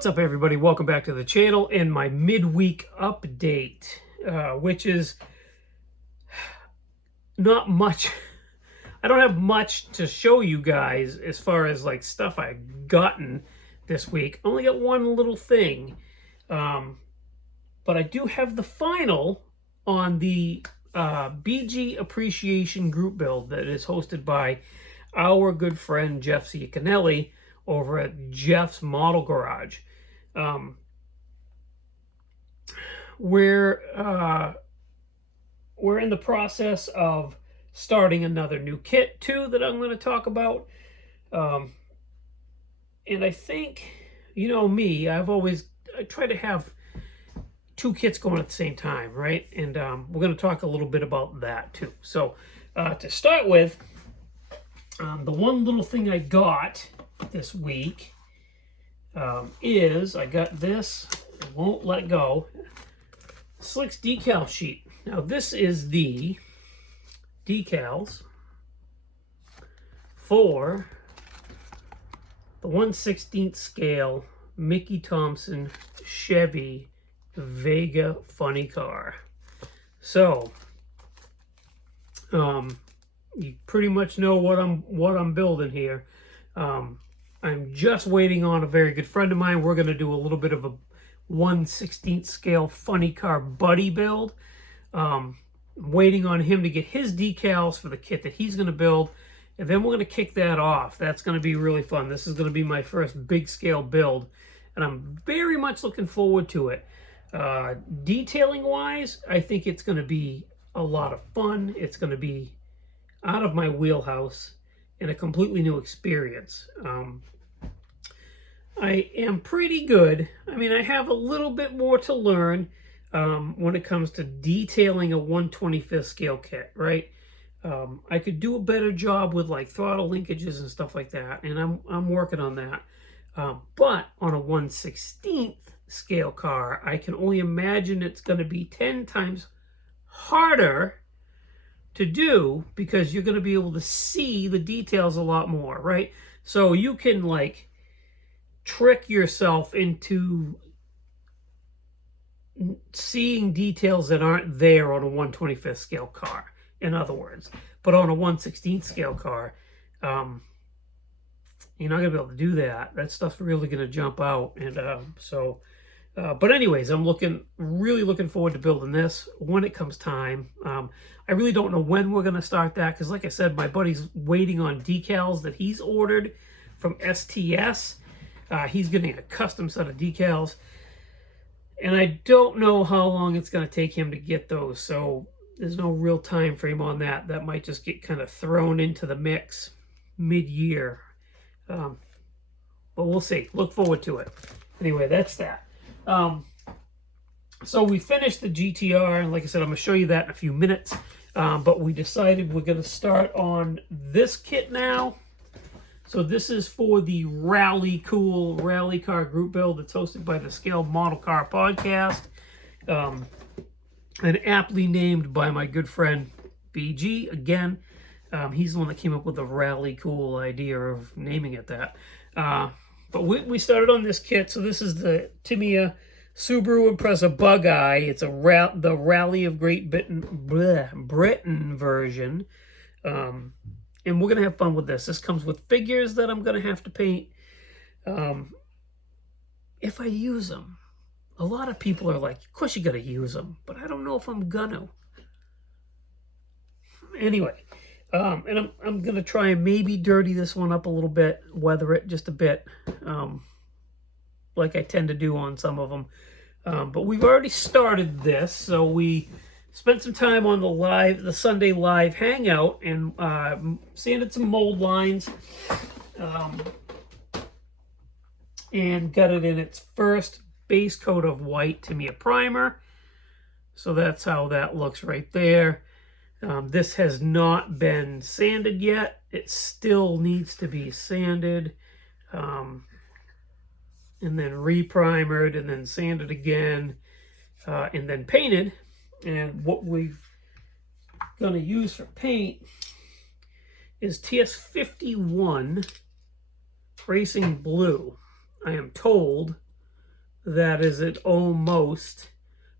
What's up, everybody? Welcome back to the channel and my midweek update, which is not much. I don't have much to show you guys as far as like stuff I've gotten this week. I only got one little thing, but I do have the final on the BG Appreciation Group build that is hosted by our good friend Jeff Ciacanelli over at Jeff's Model Garage. We're in the process of starting another new kit too that I'm going to talk about. And I think, you know me, I try to have two kits going at the same time, right? And we're going to talk a little bit about that too. So to start with, the one little thing I got this week is I got this, it won't let go, Slicks decal sheet. Now this is the decals for the 1/16 scale Mickey Thompson Chevy Vega funny car. So you pretty much know what I'm building here. I'm just waiting on a very good friend of mine. We're going to do a little bit of a 1/16 scale funny car buddy build. Waiting on him to get his decals for the kit that he's going to build, and then we're going to kick that off. That's going to be really fun. This is going to be my first big scale build, and I'm very much looking forward to it. Detailing wise, I think it's going to be a lot of fun. It's going to be out of my wheelhouse and a completely new experience. I am pretty good. I mean, I have a little bit more to learn when it comes to detailing a 1/25th scale kit, right? I could do a better job with like throttle linkages and stuff like that, and I'm working on that. But on a 1/16th scale car, I can only imagine it's going to be 10 times harder to do because you're going to be able to see the details a lot more, right? So you can like trick yourself into seeing details that aren't there on a 1/25th scale car, in other words. But on a 1/16th scale car, you're not going to be able to do that. That stuff's really going to jump out. And but anyways, I'm really looking forward to building this when it comes time. I really don't know when we're going to start that because, like I said, my buddy's waiting on decals that he's ordered from STS. He's getting a custom set of decals, and I don't know how long it's going to take him to get those, so there's no real time frame on that. That might just get kind of thrown into the mix mid-year, but we'll see. Look forward to it. Anyway, that's that. So we finished the GTR, and like I said, I'm going to show you that in a few minutes, but we decided we're going to start on this kit now. So this is for the Rally Cool Rally Car Group build that's hosted by the Scale Model Car Podcast, and aptly named by my good friend BG. Again, he's the one that came up with the Rally Cool idea of naming it that. But we started on this kit. So this is the Tamiya Subaru Impreza Bug-Eye. It's the Rally of Great Britain version. And we're going to have fun with this. This comes with figures that I'm going to have to paint if I use them. A lot of people are like, of course you got to use them, but I don't know if I'm going to. Anyway, and I'm going to try and maybe dirty this one up a little bit, weather it just a bit, like I tend to do on some of them. But we've already started this, so we spent some time on the Sunday live hangout and sanded some mold lines and got it in its first base coat of white Tamiya primer. So that's how that looks right there. This has not been sanded yet. It still needs to be sanded and then reprimered and then sanded again and then painted. And what we're going to use for paint is TS51 Racing Blue. I am told that is an almost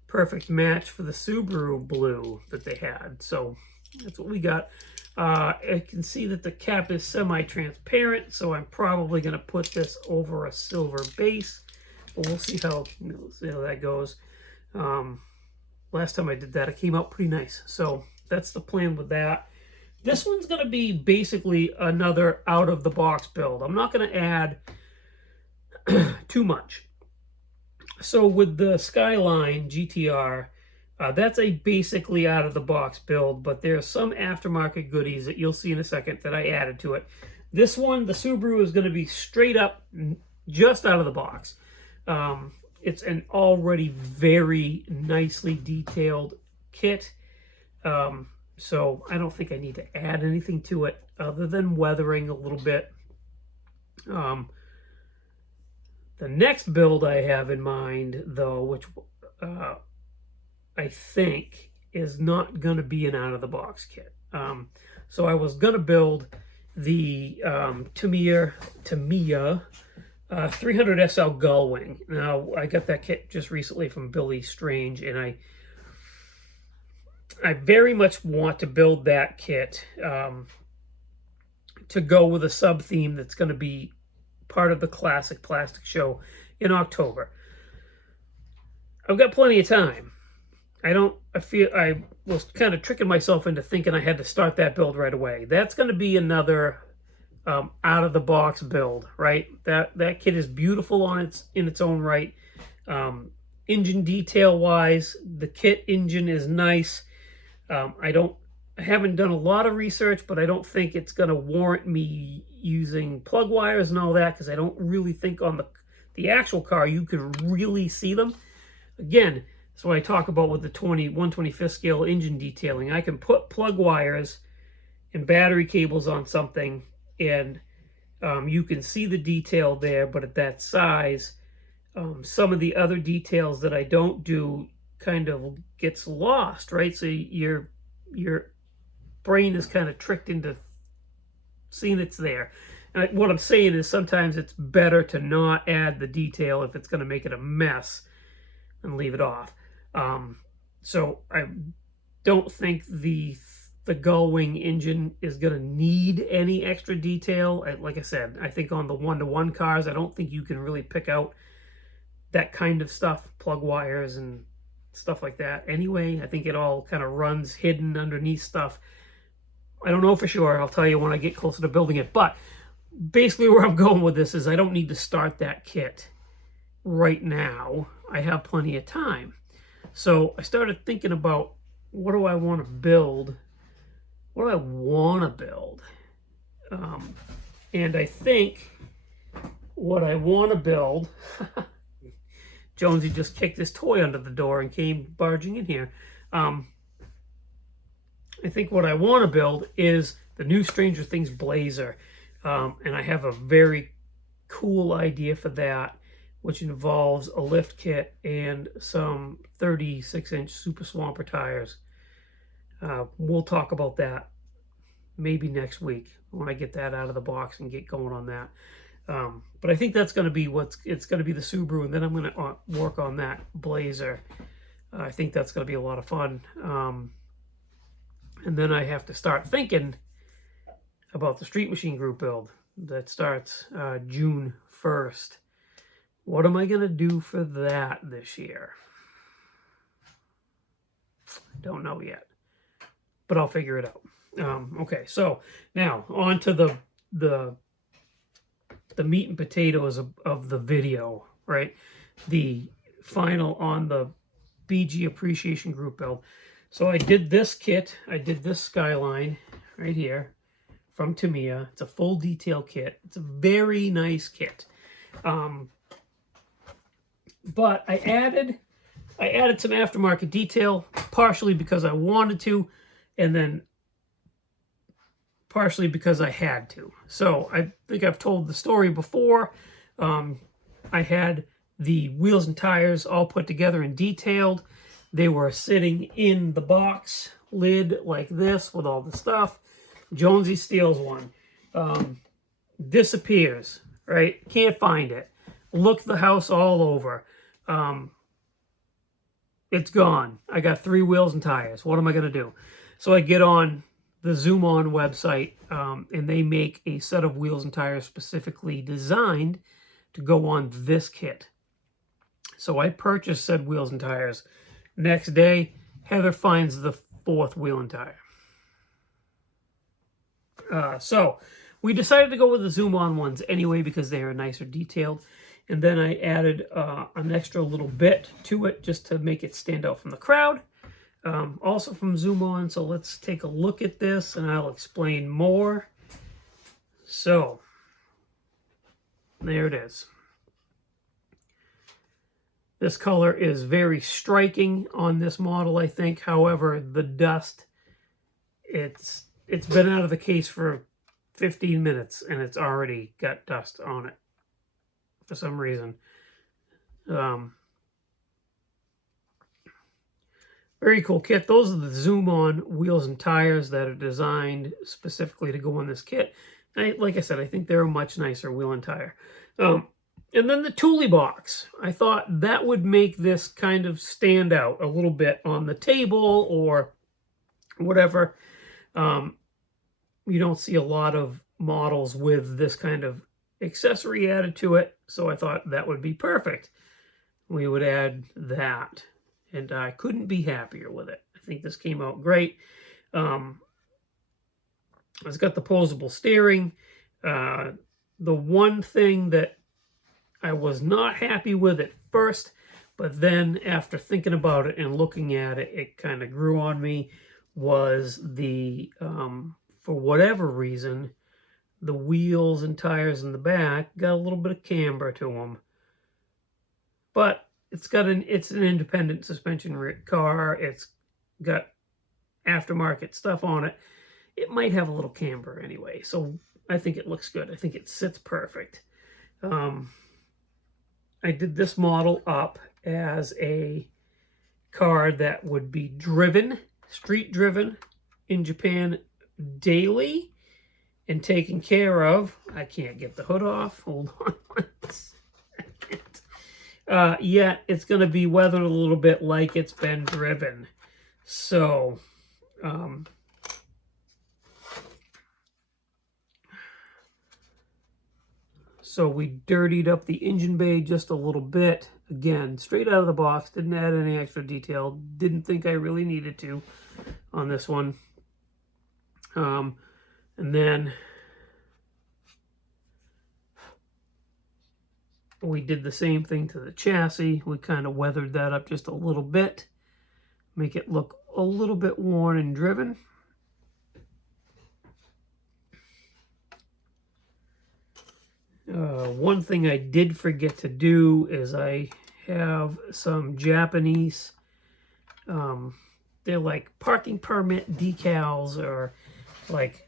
perfect match for the Subaru blue that they had. So that's what we got. I can see that the cap is semi-transparent, so I'm probably going to put this over a silver base. But we'll see how that goes. Last time I did that, it came out pretty nice. So that's the plan with that. This one's going to be basically another out-of-the-box build. I'm not going to add too much. So with the Skyline GTR, that's a basically out-of-the-box build, but there's some aftermarket goodies that you'll see in a second that I added to it. This one, the Subaru, is going to be straight up just out of the box. It's an already very nicely detailed kit, so I don't think I need to add anything to it other than weathering a little bit. The next build I have in mind, though, which I think is not going to be an out-of-the-box kit. So I was going to build the Tamiya 300 SL Gullwing. Now, I got that kit just recently from Billy Strange, and I very much want to build that kit to go with a sub-theme that's going to be part of the Classic Plastic Show in October. I've got plenty of time. I was kind of tricking myself into thinking I had to start that build right away. That's going to be another out-of-the-box build, right? That kit is beautiful in its own right. Engine detail-wise, the kit engine is nice. I haven't done a lot of research, but I don't think it's going to warrant me using plug wires and all that, because I don't really think on the actual car you can really see them. Again, that's what I talk about with the 1/25th scale engine detailing. I can put plug wires and battery cables on something, and you can see the detail there, but at that size, some of the other details that I don't do kind of gets lost, right? So your brain is kind of tricked into seeing it's there. And what I'm saying is sometimes it's better to not add the detail if it's going to make it a mess and leave it off. So I don't think the Gullwing engine is going to need any extra detail. Like I said, I think on the one-to-one cars, I don't think you can really pick out that kind of stuff, plug wires and stuff like that. Anyway, I think it all kind of runs hidden underneath stuff. I don't know for sure. I'll tell you when I get closer to building it. But basically where I'm going with this is I don't need to start that kit right now. I have plenty of time. So I started thinking about, what do I want to build? What do I want to build? And I think what I want to build... Jonesy just kicked his toy under the door and came barging in here. I think what I want to build is the new Stranger Things Blazer. And I have a very cool idea for that, which involves a lift kit and some 36-inch Super Swamper tires. We'll talk about that maybe next week when I get that out of the box and get going on that. But I think that's going to be it's going to be the Subaru, and then I'm going to work on that Blazer. I think that's going to be a lot of fun. And then I have to start thinking about the Street Machine Group build that starts June 1st. What am I going to do for that this year? Don't know yet, but I'll figure it out. Okay, so now on to the meat and potatoes of the video, right? The final on the BG Appreciation Group build. So I did this kit. I did this Skyline right here from Tamiya. It's a full detail kit. It's a very nice kit. But I added some aftermarket detail, partially because I wanted to, and then partially because I had to. So I think I've told the story before. I had the wheels and tires all put together and detailed. They were sitting in the box lid like this with all the stuff. Jonesy steals one. Disappears, right? Can't find it. Looked the house all over. it's gone. I got 3 wheels and tires. What am I going to do? So I get on the Zoom On website, and they make a set of wheels and tires specifically designed to go on this kit. So I purchased said wheels and tires. Next day, Heather finds the 4th wheel and tire. So we decided to go with the Zoom On ones anyway because they are nicer detailed. And then I added an extra little bit to it just to make it stand out from the crowd. Also from Zoom On. So let's take a look at this and I'll explain more. So there it is. This color is very striking on this model, I think. However, the dust, it's been out of the case for 15 minutes and it's already got dust on it for some reason. Very cool kit. Those are the Zoom On wheels and tires that are designed specifically to go on this kit. Like I said, I think they're a much nicer wheel and tire. And then the Thule box. I thought that would make this kind of stand out a little bit on the table or whatever. You don't see a lot of models with this kind of accessory added to it, so I thought that would be perfect. We would add that, and I couldn't be happier with it. I think this came out great. It's got the posable steering. The one thing that I was not happy with at first, but then after thinking about it and looking at it, it kind of grew on me, was the, for whatever reason, the wheels and tires in the back got a little bit of camber to them. But it's an independent suspension car. It's got aftermarket stuff on it. It might have a little camber anyway, so I think it looks good. I think it sits perfect. I did this model up as a car that would be driven, street driven in Japan daily and taken care of. I can't get the hood off. Hold on one second. Yeah, it's going to be weathered a little bit like it's been driven. So, we dirtied up the engine bay just a little bit. Again, straight out of the box. Didn't add any extra detail. Didn't think I really needed to on this one. And then we did the same thing to the chassis. We kind of weathered that up just a little bit. Make it look a little bit worn and driven. One thing I did forget to do is I have some Japanese, they're like parking permit decals or like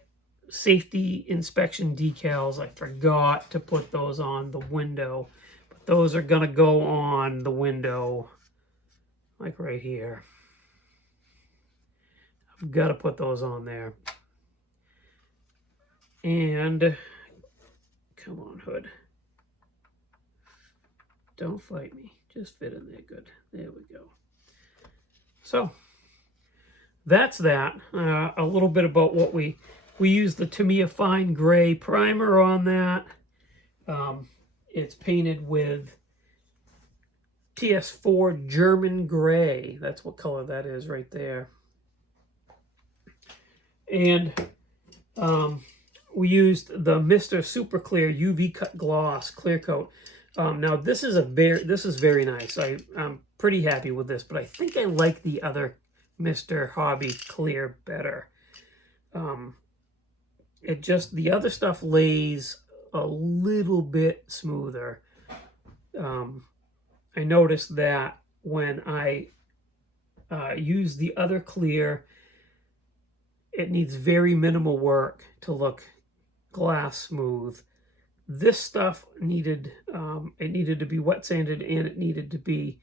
safety inspection decals. I forgot to put those on the window, but those are going to go on the window like right here. I've got to put those on there. And come on, hood. Don't fight me. Just fit in there good. There we go. So, that's that. A little bit about what we used the Tamiya Fine Gray primer on that. It's painted with TS4 German Gray. That's what color that is right there. And we used the Mr. Super Clear UV Cut Gloss Clear Coat. Now this is very nice. I'm pretty happy with this, but I think I like the other Mr. Hobby Clear better. The other stuff lays a little bit smoother. I noticed that when I use the other clear, it needs very minimal work to look glass smooth. This stuff needed, it needed to be wet sanded and it needed to be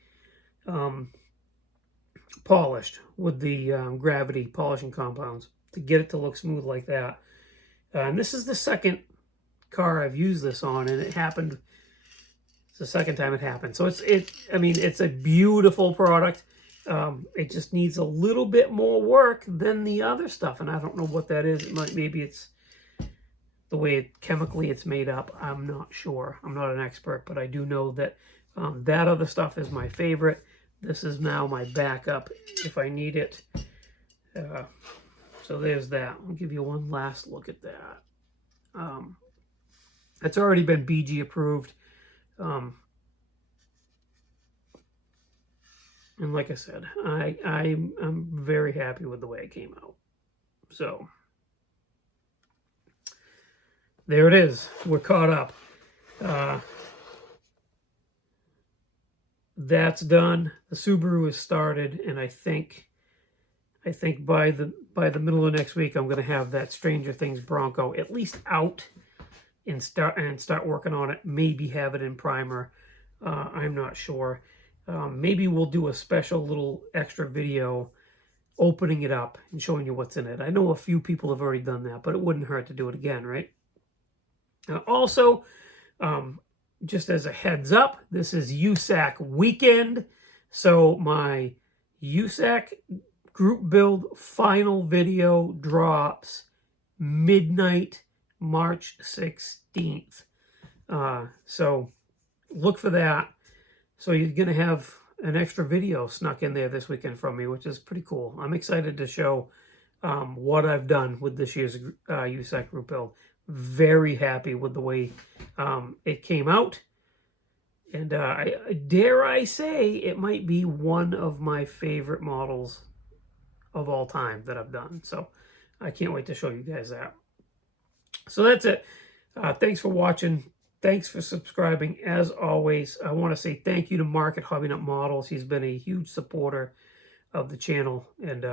polished with the gravity polishing compounds to get it to look smooth like that. And this is the second car I've used this on, and it happened It's the second time it happened. So I mean, it's a beautiful product. It just needs a little bit more work than the other stuff, and I don't know what that is. Maybe it's the way chemically it's made up. I'm not sure. I'm not an expert, but I do know that that other stuff is my favorite. This is now my backup if I need it. So there's that. I'll give you one last look at that. It's already been BG approved. And like I said, I'm very happy with the way it came out. So there it is. We're caught up. That's done. The Subaru is started, and I think by the middle of next week, I'm going to have that Stranger Things Bronco at least out and start working on it. Maybe have it in primer. I'm not sure. Maybe we'll do a special little extra video opening it up and showing you what's in it. I know a few people have already done that, but it wouldn't hurt to do it again, right? Also, just as a heads up, this is USAC weekend. So my USAC group build final video drops midnight, March 16th. So look for that. So you're going to have an extra video snuck in there this weekend from me, which is pretty cool. I'm excited to show what I've done with this year's USAC group build. Very happy with the way it came out. And dare I say, it might be one of my favorite models of all time that I've done. So I can't wait to show you guys that. So that's it. Thanks for watching. Thanks for subscribing. As always, I want to say thank you to Mark at Hobby Nut Models. He's been a huge supporter of the channel, and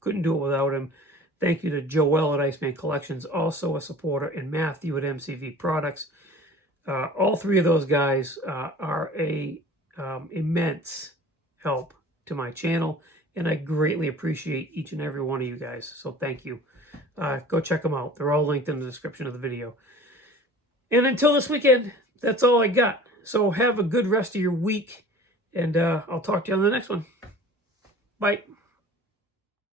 couldn't do it without him. Thank you to Joel at Iceman Collections, also a supporter, and Matthew at MCV Products. All three of those guys are a immense help to my channel, and I greatly appreciate each and every one of you guys. So thank you. Go check them out. They're all linked in the description of the video. And until this weekend, that's all I got. So have a good rest of your week, and I'll talk to you on the next one. Bye.